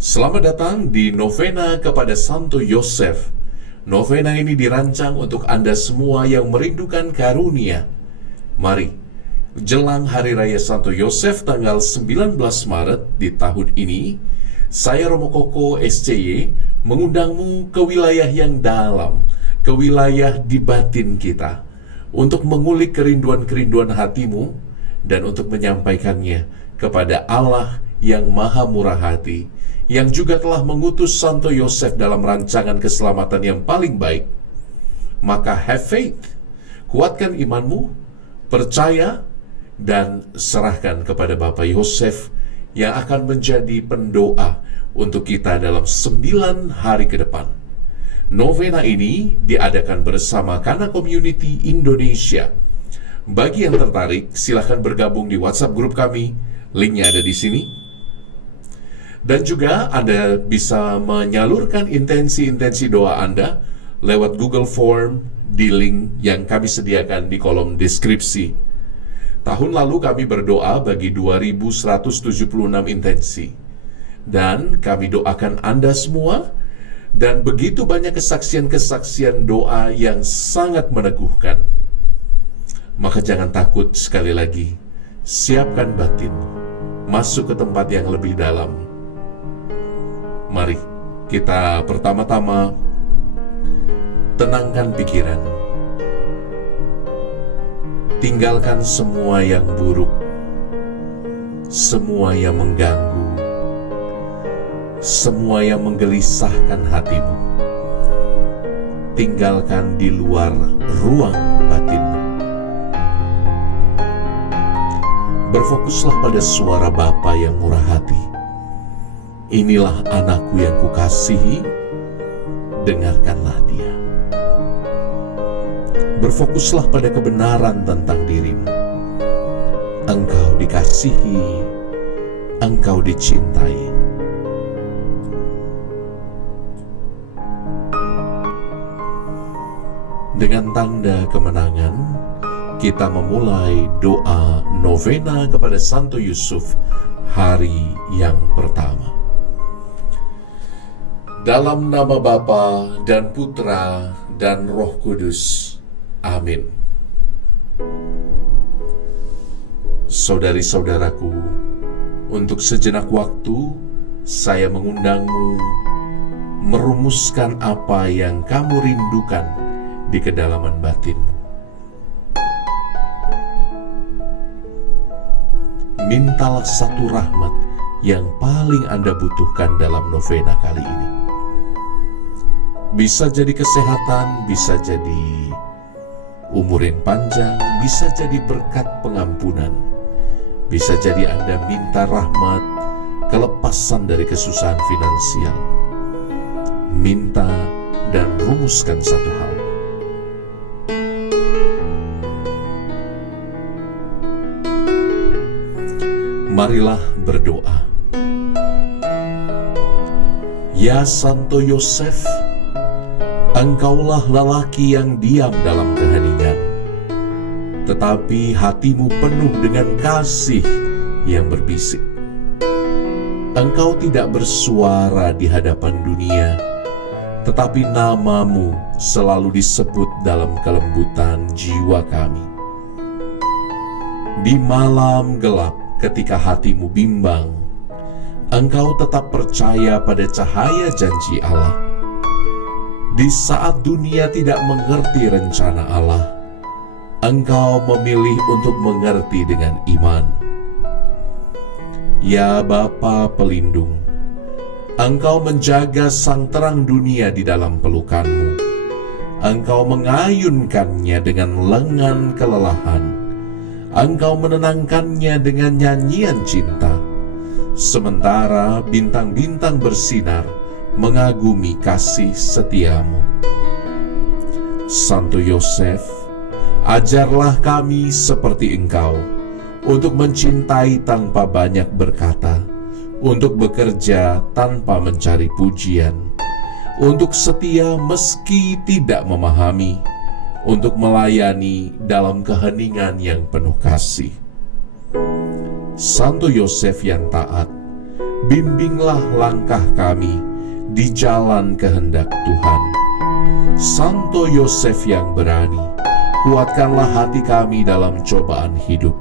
Selamat datang di Novena kepada Santo Yosef. Novena ini dirancang untuk Anda semua yang merindukan karunia. Mari, jelang Hari Raya Santo Yosef tanggal 19 Maret di tahun ini, saya Romo Koko SCY mengundangmu ke wilayah yang dalam, ke wilayah di batin kita, untuk mengulik kerinduan-kerinduan hatimu dan untuk menyampaikannya kepada Allah yang Maha Murah Hati, yang juga telah mengutus Santo Yosef dalam rancangan keselamatan yang paling baik. Maka have faith, kuatkan imanmu, percaya, dan serahkan kepada Bapak Yosef yang akan menjadi pendoa untuk kita dalam 9 hari ke depan. Novena ini diadakan bersama Kana Community Indonesia. Bagi yang tertarik, silakan bergabung di WhatsApp grup kami. Linknya ada di sini. Dan juga Anda bisa menyalurkan intensi-intensi doa Anda lewat Google Form di link yang kami sediakan di kolom deskripsi. Tahun lalu kami berdoa bagi 2176 intensi. Dan kami doakan Anda semua, dan begitu banyak kesaksian-kesaksian doa yang sangat meneguhkan. Maka jangan takut, sekali lagi, siapkan batin, masuk ke tempat yang lebih dalam. Mari kita pertama-tama tenangkan pikiran, tinggalkan semua yang buruk, semua yang mengganggu, semua yang menggelisahkan hatimu. Tinggalkan di luar ruang batinmu. Berfokuslah pada suara Bapa yang murah hati. Inilah anakku yang kukasihi, dengarkanlah dia. Berfokuslah pada kebenaran tentang dirimu. Engkau dikasihi, engkau dicintai. Dengan tanda kemenangan, kita memulai doa novena kepada Santo Yusuf hari yang pertama. Dalam nama Bapa dan Putra dan Roh Kudus. Amin. Saudari-saudaraku, untuk sejenak waktu saya mengundangmu merumuskan apa yang kamu rindukan di kedalaman batinmu. Mintalah satu rahmat yang paling Anda butuhkan dalam novena kali ini. Bisa jadi kesehatan, bisa jadi umur yang panjang, bisa jadi berkat pengampunan, bisa jadi Anda minta rahmat, kelepasan dari kesusahan finansial. Minta dan rumuskan satu hal. Marilah berdoa. Ya Santo Yosef, engkaulah lelaki yang diam dalam keheningan, tetapi hatimu penuh dengan kasih yang berbisik. Engkau tidak bersuara di hadapan dunia, tetapi namamu selalu disebut dalam kelembutan jiwa kami. Di malam gelap, ketika hatimu bimbang, engkau tetap percaya pada cahaya janji Allah. Di saat dunia tidak mengerti rencana Allah, engkau memilih untuk mengerti dengan iman. Ya Bapa pelindung, engkau menjaga sang terang dunia di dalam pelukanmu. Engkau mengayunkannya dengan lengan kelelahan. Engkau menenangkannya dengan nyanyian cinta. Sementara bintang-bintang bersinar mengagumi kasih setiamu. Santo Yosef, ajarlah kami seperti engkau, untuk mencintai tanpa banyak berkata, untuk bekerja tanpa mencari pujian, untuk setia meski tidak memahami, untuk melayani dalam keheningan yang penuh kasih. Santo Yosef yang taat, bimbinglah langkah kami di jalan kehendak Tuhan. Santo Yosef yang berani, kuatkanlah hati kami dalam cobaan hidup.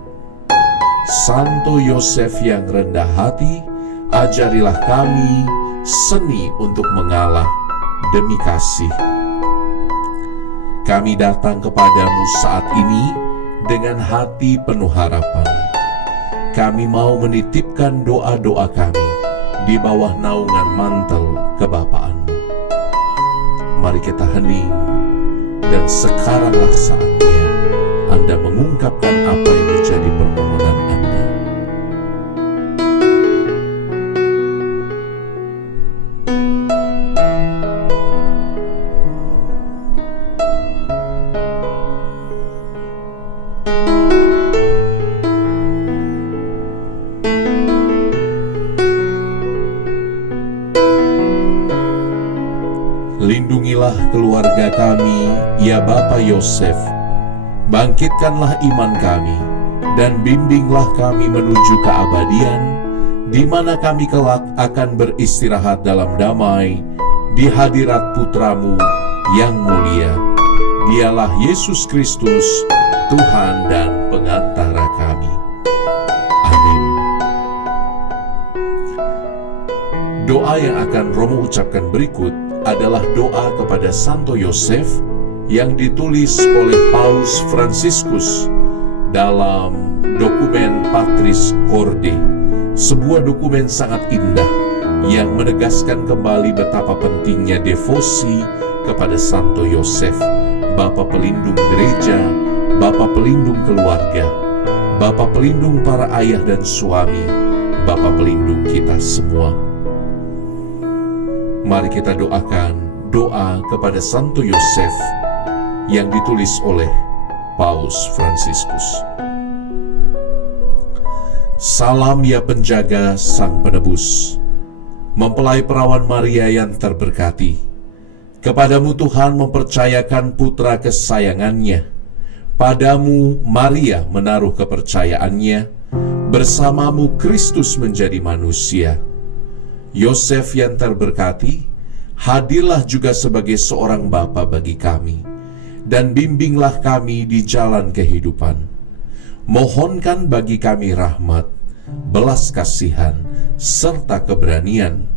Santo Yosef yang rendah hati, ajarilah kami seni untuk mengalah demi kasih. Kami datang kepadamu saat ini dengan hati penuh harapan. Kami mau menitipkan doa-doa kami di bawah naungan mantel kebapaan-Mu. Mari kita hening, dan sekaranglah saatnya Anda mengungkapkan apa yang menjadi permohonan Anda. Lindungilah keluarga kami, ya Bapa Yosef. Bangkitkanlah iman kami, dan bimbinglah kami menuju keabadian, di mana kami kelak akan beristirahat dalam damai di hadirat Putra-Mu yang mulia. Dialah Yesus Kristus, Tuhan dan pengantara kami. Amin. Doa yang akan Romo ucapkan berikut adalah doa kepada Santo Yosef yang ditulis oleh Paus Fransiskus dalam dokumen Patris Corde, sebuah dokumen sangat indah yang menegaskan kembali betapa pentingnya devosi kepada Santo Yosef, Bapa pelindung gereja, Bapa pelindung keluarga, Bapa pelindung para ayah dan suami, Bapa pelindung kita semua. Mari kita doakan doa kepada Santo Yosef yang ditulis oleh Paus Fransiskus. Salam ya penjaga Sang Penebus, mempelai perawan Maria yang terberkati. Kepadamu Tuhan mempercayakan putra kesayangannya. Padamu Maria menaruh kepercayaannya. Bersamamu Kristus menjadi manusia. Yosef yang terberkati, hadirlah juga sebagai seorang bapa bagi kami, dan bimbinglah kami di jalan kehidupan. Mohonkan bagi kami rahmat, belas kasihan, serta keberanian,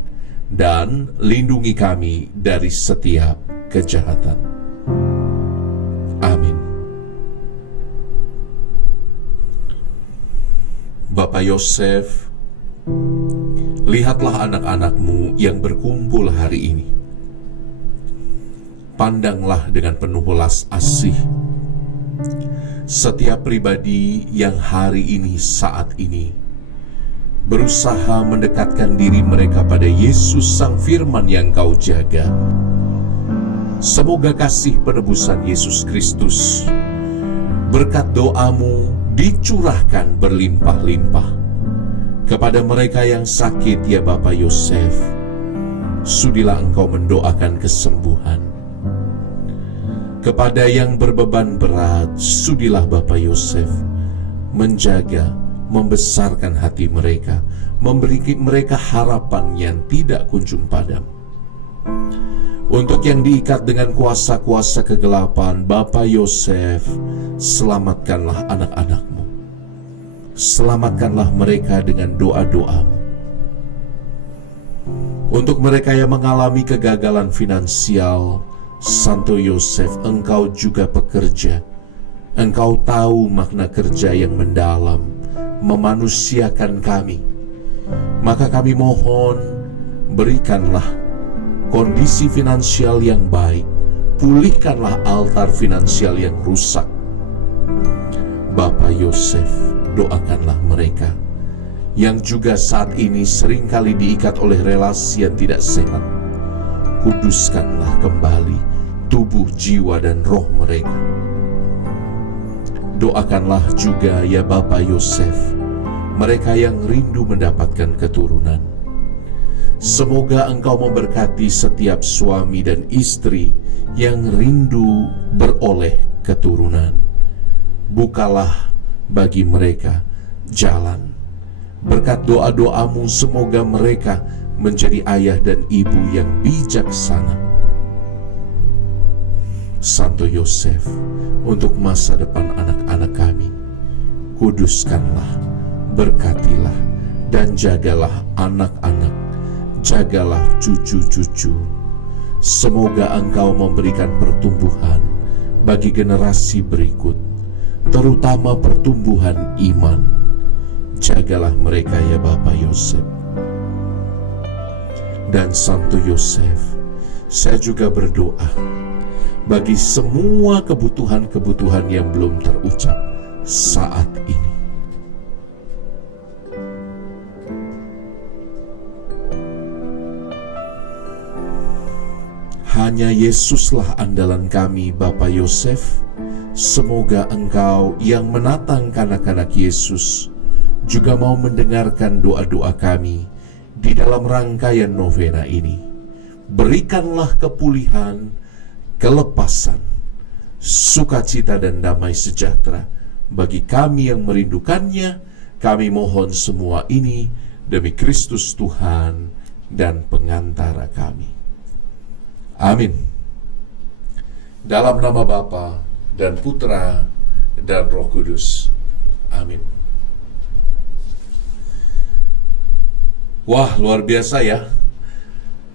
dan lindungi kami dari setiap kejahatan. Amin. Bapa Yosef, lihatlah anak-anak-Mu yang berkumpul hari ini. Pandanglah dengan penuh belas asih setiap pribadi yang hari ini, saat ini, berusaha mendekatkan diri mereka pada Yesus Sang Firman yang Kau jaga. Semoga kasih penebusan Yesus Kristus, berkat doa-Mu dicurahkan berlimpah-limpah kepada mereka yang sakit, ya Bapa Yosef. Sudilah Engkau mendoakan kesembuhan. Kepada yang berbeban berat, sudilah Bapa Yosef menjaga, membesarkan hati mereka, memberi mereka harapan yang tidak kunjung padam. Untuk yang diikat dengan kuasa-kuasa kegelapan, Bapa Yosef, selamatkanlah anak-anak-Mu. Selamatkanlah mereka dengan doa-doa-Mu. Untuk mereka yang mengalami kegagalan finansial, Santo Yosef, Engkau juga pekerja. Engkau tahu makna kerja yang mendalam, memanusiakan kami. Maka kami mohon, berikanlah kondisi finansial yang baik, pulihkanlah altar finansial yang rusak. Bapa Yosef, doakanlah mereka yang juga saat ini seringkali diikat oleh relasi yang tidak sehat. Kuduskanlah kembali tubuh, jiwa, dan roh mereka. Doakanlah juga, ya Bapa Yosef, mereka yang rindu mendapatkan keturunan. Semoga Engkau memberkati setiap suami dan istri yang rindu beroleh keturunan. Bukalah bagi mereka jalan. Berkat doa-doamu semoga mereka menjadi ayah dan ibu yang bijaksana. Santo Yosef, untuk masa depan anak-anak kami, kuduskanlah, berkatilah, dan jagalah anak-anak, jagalah cucu-cucu. Semoga Engkau memberikan pertumbuhan bagi generasi berikut, terutama pertumbuhan iman. Jagalah mereka ya Bapa Yosef. Dan Santo Yosef, saya juga berdoa bagi semua kebutuhan-kebutuhan yang belum terucap saat ini. Hanya Yesuslah andalan kami, Bapa Yosef. Semoga Engkau yang menatang kanak-kanak Yesus juga mau mendengarkan doa-doa kami di dalam rangkaian novena ini. Berikanlah kepulihan, kelepasan, sukacita dan damai sejahtera bagi kami yang merindukannya. Kami mohon semua ini demi Kristus Tuhan dan pengantara kami. Amin. Dalam nama Bapa dan Putra dan Roh Kudus. Amin. Wah, luar biasa ya.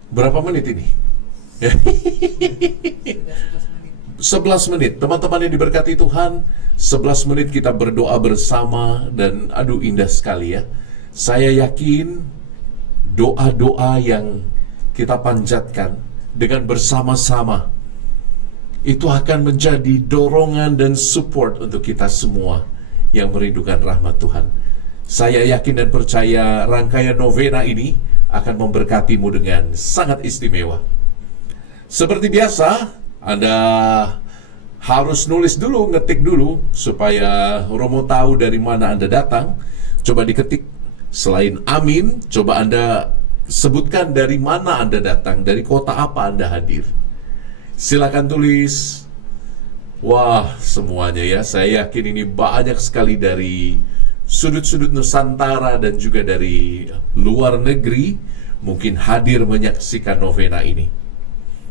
Berapa menit ini? 11 menit. Teman-teman yang diberkati Tuhan, 11 menit kita berdoa bersama dan aduh indah sekali ya. Saya yakin doa-doa yang kita panjatkan dengan bersama-sama itu akan menjadi dorongan dan support untuk kita semua yang merindukan rahmat Tuhan. Saya yakin dan percaya rangkaian novena ini akan memberkatimu dengan sangat istimewa. Seperti biasa, Anda harus nulis dulu, ngetik dulu, supaya Romo tahu dari mana Anda datang. Coba diketik, selain amin, coba Anda sebutkan dari mana Anda datang, dari kota apa Anda hadir. Silakan tulis. Wah, semuanya ya, saya yakin ini banyak sekali dari sudut-sudut Nusantara dan juga dari luar negeri mungkin hadir menyaksikan novena ini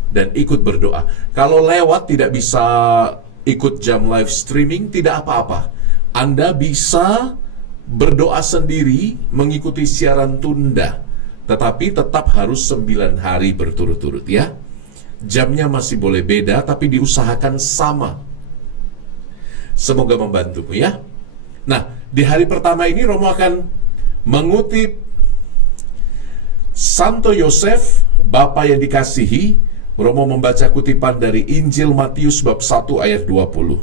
dan ikut berdoa. Kalau lewat tidak bisa ikut jam live streaming, tidak apa-apa. Anda bisa berdoa sendiri mengikuti siaran tunda, tetapi tetap harus 9 hari berturut-turut ya. Jamnya masih boleh beda, tapi diusahakan sama. Semoga membantumu ya. Nah, di hari pertama ini Romo akan mengutip Santo Yosef, Bapa yang dikasihi. Romo membaca kutipan dari Injil Matius bab 1 ayat 20.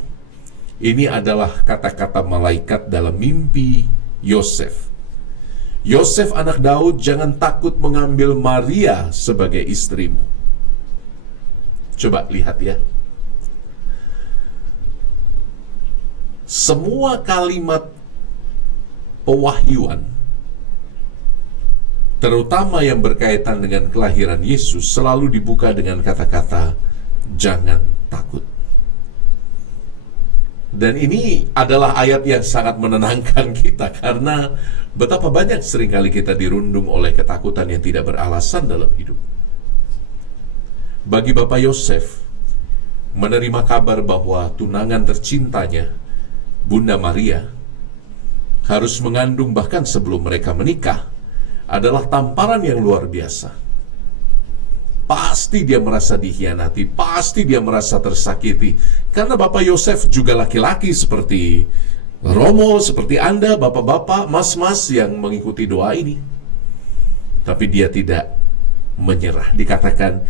Ini adalah kata-kata malaikat dalam mimpi Yosef. Yosef anak Daud, jangan takut mengambil Maria sebagai istrimu. Coba lihat ya. Semua kalimat pewahyuan, terutama yang berkaitan dengan kelahiran Yesus, selalu dibuka dengan kata-kata jangan takut. Dan ini adalah ayat yang sangat menenangkan kita, karena betapa banyak seringkali kita dirundung oleh ketakutan yang tidak beralasan dalam hidup. Bagi Bapak Yosef, menerima kabar bahwa tunangan tercintanya, Bunda Maria, harus mengandung bahkan sebelum mereka menikah, adalah tamparan yang luar biasa. Pasti dia merasa dikhianati, pasti dia merasa tersakiti, karena Bapak Yosef juga laki-laki seperti Romo, seperti Anda, bapak-bapak, mas-mas yang mengikuti doa ini. Tapi dia tidak menyerah. Dikatakan,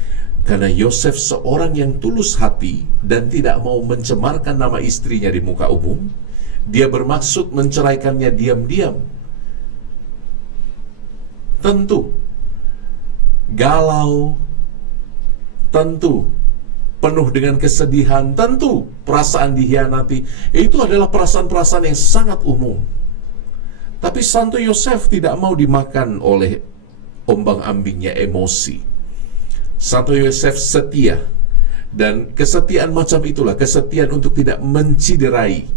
karena Yosef seorang yang tulus hati dan tidak mau mencemarkan nama istrinya di muka umum, dia bermaksud menceraikannya diam-diam. Tentu galau, tentu penuh dengan kesedihan, tentu perasaan dikhianati. Itu adalah perasaan-perasaan yang sangat umum. Tapi Santo Yosef tidak mau dimakan oleh ombang-ambingnya emosi. Santo Yosef setia, dan kesetiaan macam itulah, kesetiaan untuk tidak menciderai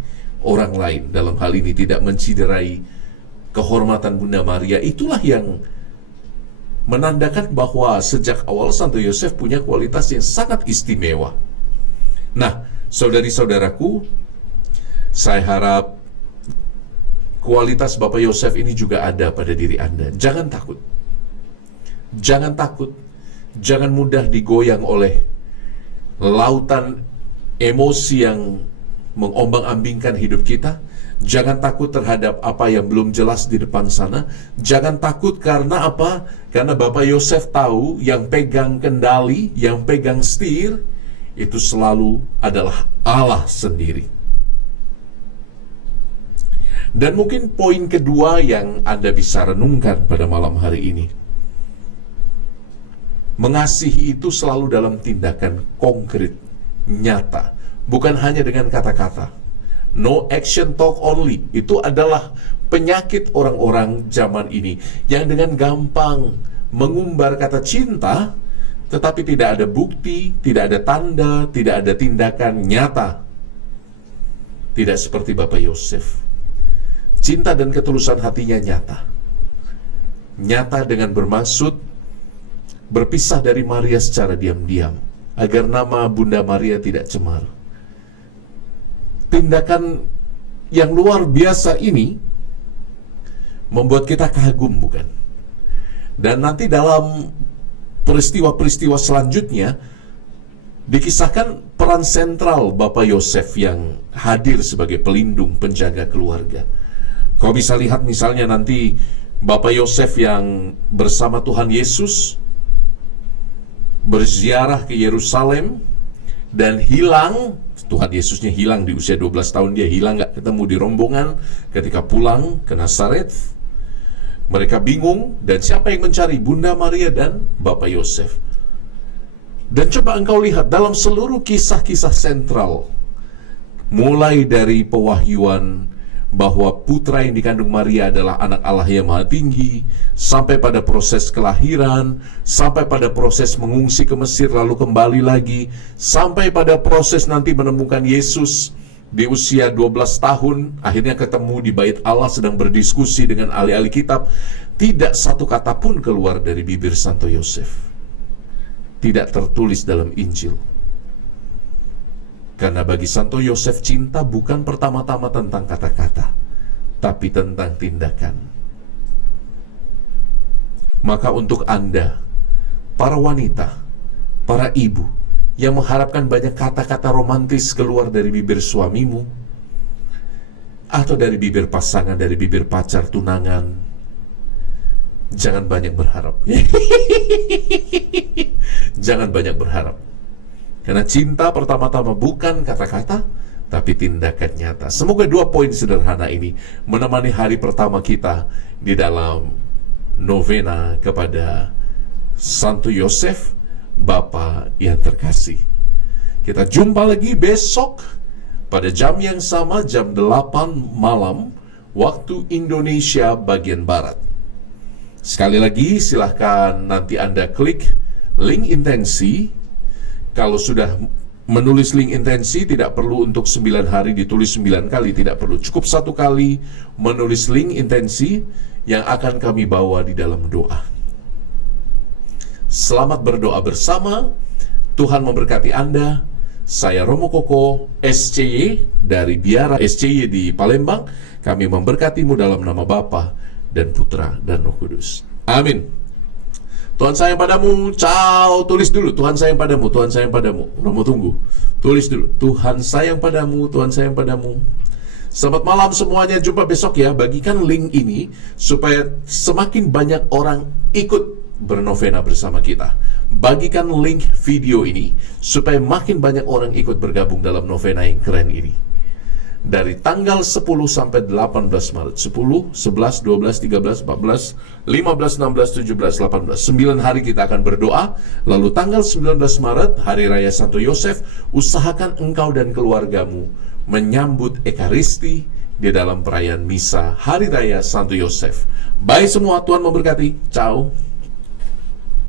orang lain, dalam hal ini tidak menciderai kehormatan Bunda Maria, itulah yang menandakan bahwa sejak awal Santo Yosef punya kualitas yang sangat istimewa. Nah, saudari-saudaraku, saya harap kualitas Bapak Yosef ini juga ada pada diri Anda. Jangan takut. Jangan takut. Jangan mudah digoyang oleh lautan emosi yang mengombang-ambingkan hidup kita. Jangan takut terhadap apa yang belum jelas di depan sana. Jangan takut karena apa? Karena Bapak Yosef tahu yang pegang kendali, yang pegang setir, itu selalu adalah Allah sendiri. Dan mungkin poin kedua yang Anda bisa renungkan pada malam hari ini, mengasihi itu selalu dalam tindakan konkret, nyata, bukan hanya dengan kata-kata. No action talk only. Itu adalah penyakit orang-orang zaman ini yang dengan gampang mengumbar kata cinta, tetapi tidak ada bukti, tidak ada tanda, tidak ada tindakan nyata. Tidak seperti Bapak Yosef. Cinta dan ketulusan hatinya nyata. Nyata dengan bermaksud berpisah dari Maria secara diam-diam, agar nama Bunda Maria tidak cemar. Tindakan yang luar biasa ini membuat kita kagum, bukan? Dan nanti dalam peristiwa-peristiwa selanjutnya dikisahkan peran sentral Bapak Yosef yang hadir sebagai pelindung, penjaga keluarga. Kau bisa lihat misalnya nanti Bapak Yosef yang bersama Tuhan Yesus berziarah ke Yerusalem dan hilang. Tuhan Yesusnya hilang di usia 12 tahun, dia hilang, gak ketemu di rombongan. Ketika pulang ke Nazaret, mereka bingung, dan siapa yang mencari? Bunda Maria dan Bapak Yosef. Dan coba engkau lihat dalam seluruh kisah-kisah sentral, mulai dari pewahyuan bahwa putra yang dikandung Maria adalah anak Allah yang Maha Tinggi, sampai pada proses kelahiran, sampai pada proses mengungsi ke Mesir lalu kembali lagi, sampai pada proses nanti menemukan Yesus di usia 12 tahun, akhirnya ketemu di bait Allah sedang berdiskusi dengan ahli-ahli kitab. Tidak satu kata pun keluar dari bibir Santo Yosef. Tidak tertulis dalam Injil. Karena bagi Santo Yosef, cinta bukan pertama-tama tentang kata-kata, tapi tentang tindakan. Maka untuk Anda, para wanita, para ibu, yang mengharapkan banyak kata-kata romantis keluar dari bibir suamimu, atau dari bibir pasangan, dari bibir pacar tunangan, jangan banyak berharap. Jangan banyak berharap. Karena cinta pertama-tama bukan kata-kata, tapi tindakan nyata. Semoga 2 poin sederhana ini menemani hari pertama kita di dalam novena kepada Santo Yosef, Bapa yang terkasih. Kita jumpa lagi besok pada jam yang sama, jam 8 malam, waktu Indonesia bagian Barat. Sekali lagi, silahkan nanti Anda klik link intensi. Kalau sudah menulis link intensi, tidak perlu untuk 9 hari ditulis 9 kali, tidak perlu. Cukup 1 kali menulis link intensi yang akan kami bawa di dalam doa. Selamat berdoa bersama. Tuhan memberkati Anda. Saya Romo Koko, SCY dari Biara SCY di Palembang. Kami memberkatimu dalam nama Bapa dan Putra dan Roh Kudus. Amin. Tuhan sayang padamu, ciao. Tulis dulu, Tuhan sayang padamu, Tuhan sayang padamu. Romo tunggu. Tulis dulu, Tuhan sayang padamu, Tuhan sayang padamu. Selamat malam semuanya, jumpa besok ya. Bagikan link ini supaya semakin banyak orang ikut bernovena bersama kita. Bagikan link video ini supaya makin banyak orang ikut bergabung dalam novena yang keren ini. Dari tanggal 10 sampai 18 Maret, 10, 11, 12, 13, 14, 15, 16, 17, 18, 9 hari kita akan berdoa. Lalu tanggal 19 Maret, Hari Raya Santo Yosef, usahakan engkau dan keluargamu menyambut Ekaristi di dalam perayaan Misa Hari Raya Santo Yosef. Bye semua, Tuhan memberkati. Ciao.